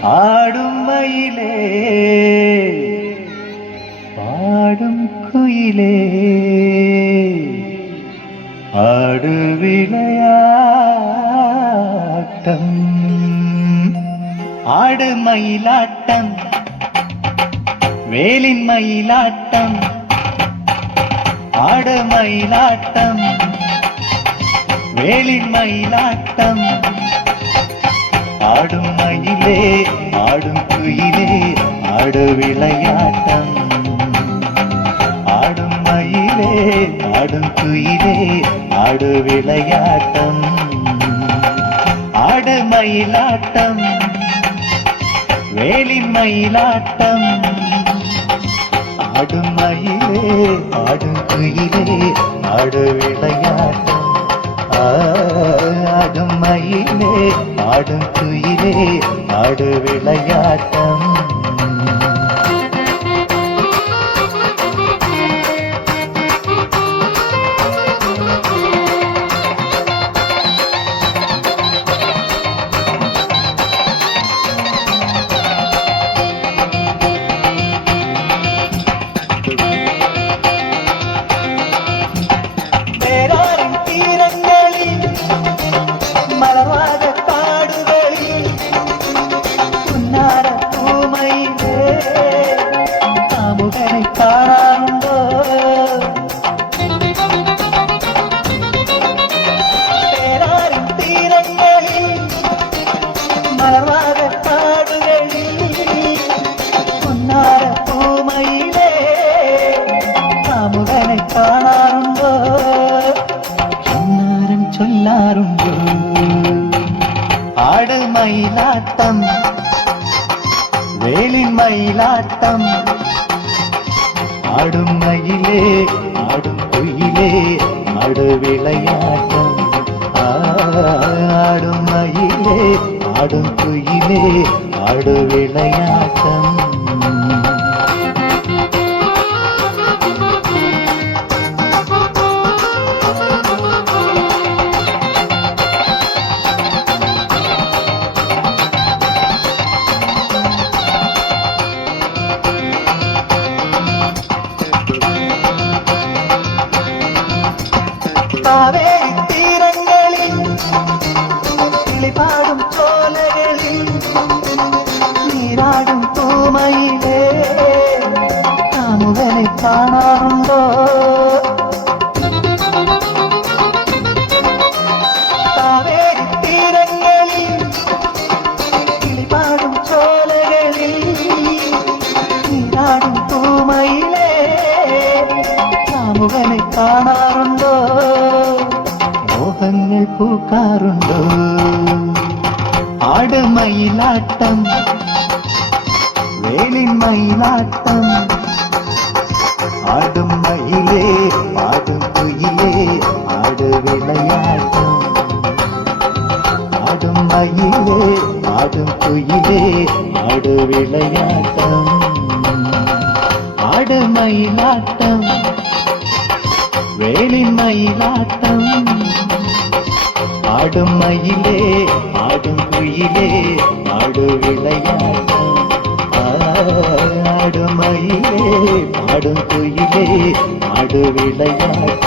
ஆடும் மயிலே பாடும் குயிலே ஆடு விளையாட்டம் ஆடு மயிலாட்டம் வேலின் மயிலாட்டம் ஆடு மயிலாட்டம் வேலின் மயிலாட்டம் ஆடும் மயிலே ஆடும் குயிலே ஆடு விளையாட்டம் ஆடும் மயிலே ஆடும் குயிலே ஆடு விளையாட்டம் ஆடு மயிலாட்டம் வேலின் மயிலாட்டம் ஆடும் மயிலே ஆடும் குயிலே ஆடு விளையாட்டம் ஆடும் மயிலே ஆடும் குயிலே ஆடு விளையாட்டம் சொல்லாருண்டோ ஆடு மயிலாட்டம் வேலின் மயிலாட்டம் ஆடும் மயிலே ஆடும் குயிலே ஆடு விளையாட்டம் ஆடும் மயிலே ஆடும் குயிலே ஆடு விளையாட்டம் காவேரி தீரங்களில் கிளிபாடும் சோலைகளில் நீராடும் தூமையிலே காமுகனை காணாருண்டோ காவேரி தீரங்களில் கிளிபாடும் சோலைகளில் நீராடும் தூமையிலே കാമുകനെ കാണാറുണ്ടോ മോഹങ്ങൾ പൂക്കാറുണ്ടോ ആട് മയിലാട്ടം വേലിൻ മയിലാട്ടം ആടും മയിലേ ആടും കുയിലേ ആട് വിളയാട്ടം ആടും മയിലേ ആടും കുയിലേ ആട് വിളയാട്ടം ആട് മയിലാട്ടം வேலின் மயிலாட்டம் ஆடும் மயிலே ஆடும் குயிலே ஆடு விளையாட்டம் ஆடும் மயிலே ஆடும் குயிலே ஆடு விளையாட்டம்